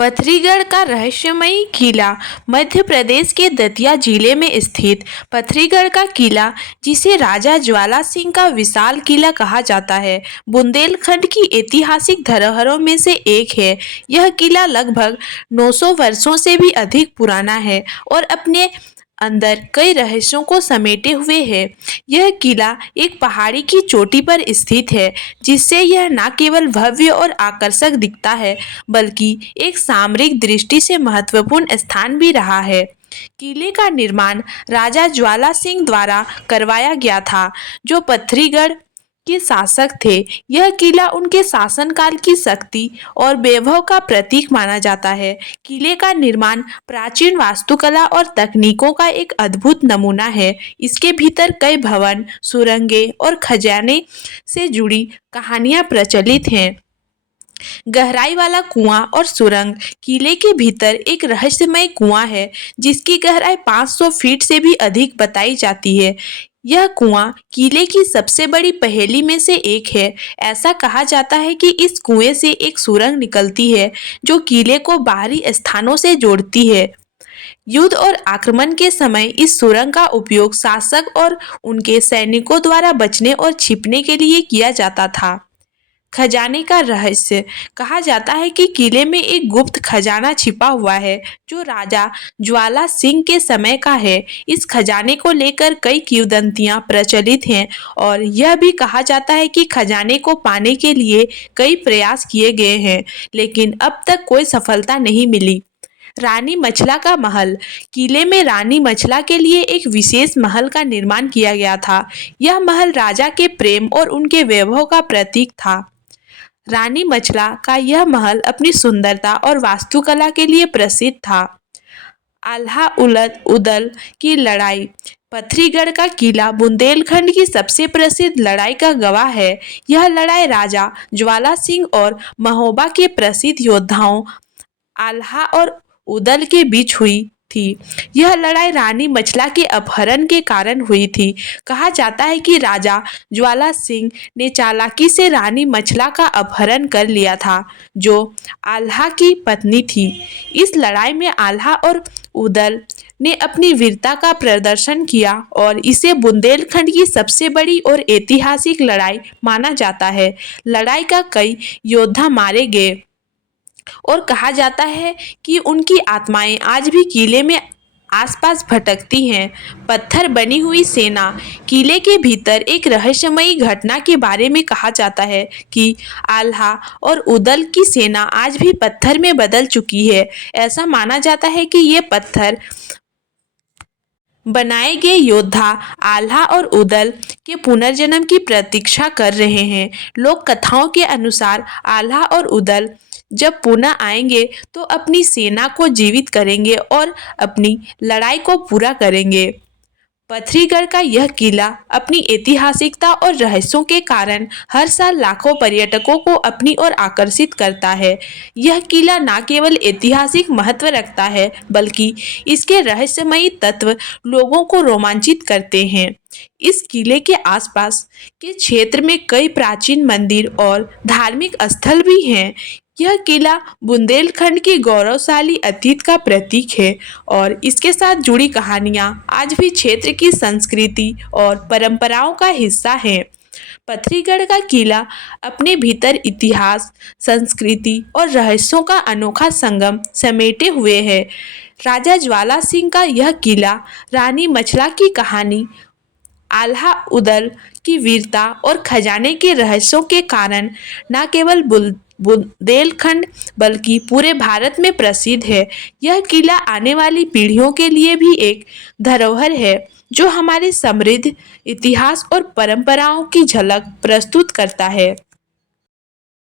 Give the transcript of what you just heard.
पथरीगढ़ का रहस्यमयी किला मध्य प्रदेश के दतिया जिले में स्थित पथरीगढ़ का किला, जिसे राजा ज्वाला सिंह का विशाल किला कहा जाता है, बुंदेलखंड की ऐतिहासिक धरोहरों में से एक है। यह किला लगभग 900 वर्षों से भी अधिक पुराना है और अपने अंदर कई रहस्यों को समेटे हुए है। यह किला एक पहाड़ी की चोटी पर स्थित है, जिससे यह न केवल भव्य और आकर्षक दिखता है, बल्कि एक सामरिक दृष्टि से महत्वपूर्ण स्थान भी रहा है। किले का निर्माण राजा ज्वाला सिंह द्वारा करवाया गया था, जो पथरीगढ़ के शासक थे। यह किला उनके शासनकाल की शक्ति और वैभव का प्रतीक माना जाता है। किले का निर्माण प्राचीन वास्तुकला और तकनीकों का एक अद्भुत नमूना है। इसके भीतर कई भवन, सुरंगें और खजाने से जुड़ी कहानियां प्रचलित हैं। गहराई वाला कुआं और सुरंग। किले के भीतर एक रहस्यमय कुआं है, जिसकी गहराई 500 फीट से भी अधिक बताई जाती है। यह कुआं किले की सबसे बड़ी पहेली में से एक है। ऐसा कहा जाता है कि इस कुएं से एक सुरंग निकलती है, जो किले को बाहरी स्थानों से जोड़ती है। युद्ध और आक्रमण के समय इस सुरंग का उपयोग शासक और उनके सैनिकों द्वारा बचने और छिपने के लिए किया जाता था। खजाने का रहस्य। कहा जाता है कि किले में एक गुप्त खजाना छिपा हुआ है, जो राजा ज्वाला सिंह के समय का है। इस खजाने को लेकर कई किंवदंतियां प्रचलित हैं और यह भी कहा जाता है कि खजाने को पाने के लिए कई प्रयास किए गए हैं, लेकिन अब तक कोई सफलता नहीं मिली। रानी मछला का महल। किले में रानी मछला के लिए एक विशेष महल का निर्माण किया गया था। यह महल राजा के प्रेम और उनके वैभव का प्रतीक था। रानी मछला का यह महल अपनी सुंदरता और वास्तुकला के लिए प्रसिद्ध था। आल्हा उदल की लड़ाई। पथरीगढ़ का किला बुंदेलखंड की सबसे प्रसिद्ध लड़ाई का गवाह है। यह लड़ाई राजा ज्वाला सिंह और महोबा के प्रसिद्ध योद्धाओं आल्हा और उदल के बीच हुई थी। यह लड़ाई रानी मछला के अपहरण के कारण हुई थी। कहा जाता है कि राजा ज्वाला सिंह ने चालाकी से रानी मछला का अपहरण कर लिया था, जो आल्हा की पत्नी थी। इस लड़ाई में आल्हा और उदल ने अपनी वीरता का प्रदर्शन किया और इसे बुंदेलखंड की सबसे बड़ी और ऐतिहासिक लड़ाई माना जाता है। लड़ाई का कई योद्धा मारे गए और कहा जाता है कि उनकी आत्माएं आज भी किले में आसपास भटकती हैं। पत्थर बनी हुई सेना। किले के भीतर एक रहस्यमयी घटना के बारे में कहा जाता है कि आल्हा और उदल की सेना आज भी पत्थर में बदल चुकी है। ऐसा माना जाता है कि ये पत्थर बनाए गए योद्धा आल्हा और उदल के पुनर्जन्म की प्रतीक्षा कर रहे हैं। लोक कथाओं के अनुसार आल्हा और उदल जब पुनः आएंगे तो अपनी सेना को जीवित करेंगे और अपनी लड़ाई को पूरा करेंगे। पथरीगढ़ का यह किला अपनी ऐतिहासिकता और रहस्यों के कारण हर साल लाखों पर्यटकों को अपनी ओर आकर्षित करता है। यह किला न केवल ऐतिहासिक महत्व रखता है, बल्कि इसके रहस्यमयी तत्व लोगों को रोमांचित करते हैं। इस किले के आसपास के क्षेत्र में कई प्राचीन मंदिर और धार्मिक स्थल भी हैं। यह किला बुंदेलखंड के गौरवशाली अतीत का प्रतीक है और इसके साथ जुड़ी कहानियां आज भी क्षेत्र की संस्कृति और परंपराओं का हिस्सा हैं। पथरीगढ़ का किला अपने भीतर इतिहास, संस्कृति और रहस्यों का अनोखा संगम समेटे हुए है। राजा ज्वाला सिंह का यह किला रानी मछला की कहानी, आल्हा उदल की वीरता और खजाने के रहस्यों के कारण न केवल बुंदेलखंड बल्कि पूरे भारत में प्रसिद्ध है। यह किला आने वाली पीढ़ियों के लिए भी एक धरोहर है, जो हमारे समृद्ध इतिहास और परंपराओं की झलक प्रस्तुत करता है।